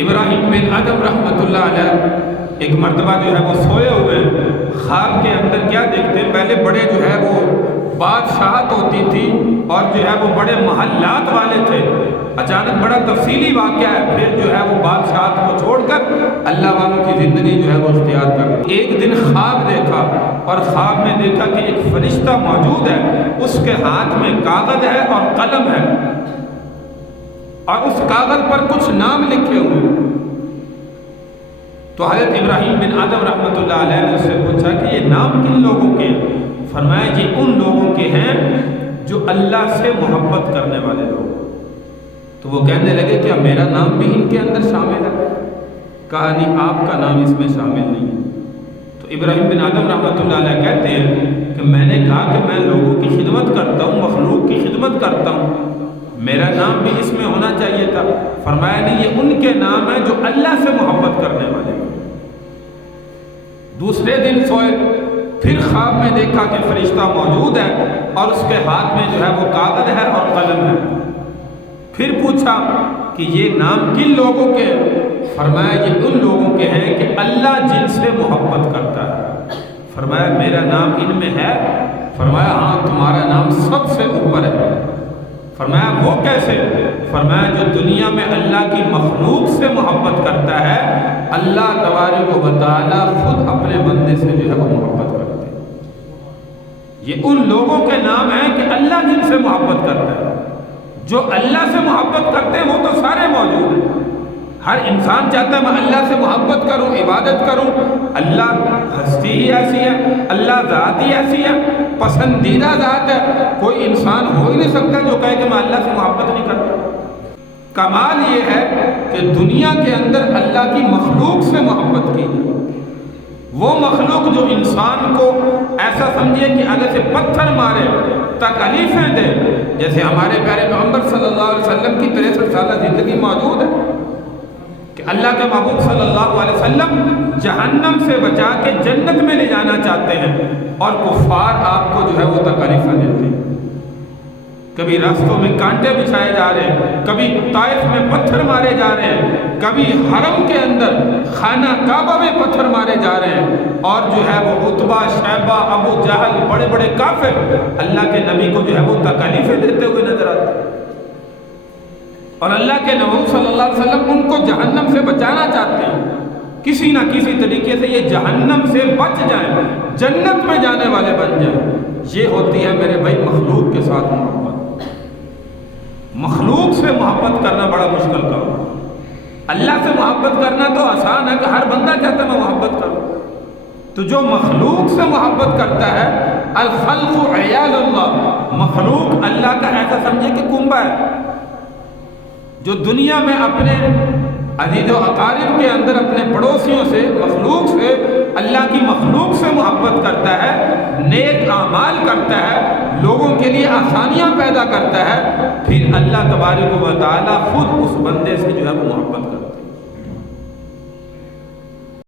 ابراہیم بن ادم رحمۃ اللہ علیہ ایک مرتبہ جو ہے وہ سوئے ہوئے خواب کے اندر کیا دیکھتے ہیں، پہلے بڑے جو ہے وہ بادشاہت ہوتی تھی اور جو ہے وہ بڑے محلات والے تھے، اچانک بڑا تفصیلی واقعہ ہے، پھر جو ہے وہ بادشاہت کو چھوڑ کر اللہ والوں کی زندگی جو ہے وہ اختیار کر۔ ایک دن خواب دیکھا اور خواب میں دیکھا کہ ایک فرشتہ موجود ہے، اس کے ہاتھ میں کاغذ ہے اور قلم ہے، اور اس کاغذ پر کچھ نام لکھے ہوئے۔ تو حضرت ابراہیم بن آدم رحمۃ اللہ علیہ نے اس سے پوچھا کہ یہ نام کن لوگوں کے ہیں؟ فرمایا جی ان لوگوں کے ہیں جو اللہ سے محبت کرنے والے لوگ۔ تو وہ کہنے لگے کیا میرا نام بھی ان کے اندر شامل ہے؟ کہا نہیں، آپ کا نام اس میں شامل نہیں ہے۔ تو ابراہیم بن آدم رحمۃ اللہ علیہ کہتے ہیں کہ میں نے کہا کہ میں لوگوں کی خدمت کرتا ہوں، مخلوق کی خدمت کرتا ہوں، میرا نام بھی اس میں ہونا چاہیے تھا۔ فرمایا نہیں، یہ ان کے نام ہیں جو اللہ سے محبت کرنے والے ہیں۔ دوسرے دن سوئے، پھر خواب میں دیکھا کہ فرشتہ موجود ہے اور اس کے ہاتھ میں جو ہے وہ کاغذ ہے اور قلم ہے۔ پھر پوچھا کہ یہ نام کن لوگوں کے ہیں؟ فرمایا یہ ان لوگوں کے ہیں کہ اللہ جن سے محبت کرتا ہے۔ فرمایا میرا نام ان میں ہے؟ فرمایا ہاں، تمہارا نام سب سے اوپر ہے۔ فرمایا وہ کیسے؟ فرمایا جو دنیا میں اللہ کی مخلوق سے محبت کرتا ہے، اللہ تبارک و تعالی خود اپنے بندے سے جو ہے وہ محبت کرتے ہیں۔ یہ ان لوگوں کے نام ہیں کہ اللہ جن سے محبت کرتا ہے۔ جو اللہ سے محبت کرتے ہیں وہ تو سارے موجود ہیں، ہر انسان چاہتا ہے میں اللہ سے محبت کروں، عبادت کروں۔ اللہ ہستی ہی ایسی ہے، اللہ ذات ہی ایسی ہے، پسندیدہ ذات ہے، کوئی انسان ہو ہی نہیں سکتا جو کہے کہ میں اللہ سے محبت نہیں کرتا۔ کمال یہ ہے کہ دنیا کے اندر اللہ کی مخلوق سے محبت کی جائے، وہ مخلوق جو انسان کو ایسا سمجھے کہ اگر سے پتھر مارے، تکلیفیں دے، جیسے ہمارے پیارے پیغمبر صلی اللہ علیہ وسلم کی 63 سالہ زندگی موجود ہے کہ اللہ کے محبوب صلی اللہ علیہ وسلم جہنم سے بچا کے جنت میں لے جانا چاہتے ہیں، اور کفار آپ کو جو ہے وہ تکلیفیں دیتے ہیں۔ کبھی راستوں میں کانٹے بچھائے جا رہے ہیں، کبھی طائف میں پتھر مارے جا رہے ہیں، کبھی حرم کے اندر خانہ کعبہ میں پتھر مارے جا رہے ہیں، اور جو ہے وہ عتبہ، شیبہ، ابو جہل، بڑے بڑے کافر اللہ کے نبی کو جو ہے وہ تکلیفیں دیتے ہوئے نظر آتے ہیں، اور اللہ کے نبی صلی اللہ علیہ وسلم ان کو جہنم سے بچانا چاہتے ہیں، کسی نہ کسی طریقے سے یہ جہنم سے بچ جائیں، جنت میں جانے والے بن جائیں۔ یہ ہوتی ہے میرے بھائی مخلوق کے ساتھ محبت۔ مخلوق سے محبت کرنا بڑا مشکل کام ہے۔ اللہ سے محبت کرنا تو آسان ہے کہ ہر بندہ چاہتا ہے میں محبت کروں، تو جو مخلوق سے محبت کرتا ہے، الخلق عیال اللہ، مخلوق اللہ کا ایسا سمجھے کہ کنبہ ہے، جو دنیا میں اپنے عزیز و اقارب کے اندر اپنے پڑوسیوں سے، مخلوق سے، اللہ کی مخلوق سے محبت کرتا ہے، نیک اعمال کرتا ہے، لوگوں کے لیے آسانیاں پیدا کرتا ہے، پھر اللہ تبارک و تعالیٰ خود اس بندے سے جو ہے وہ محبت کرتا ہے۔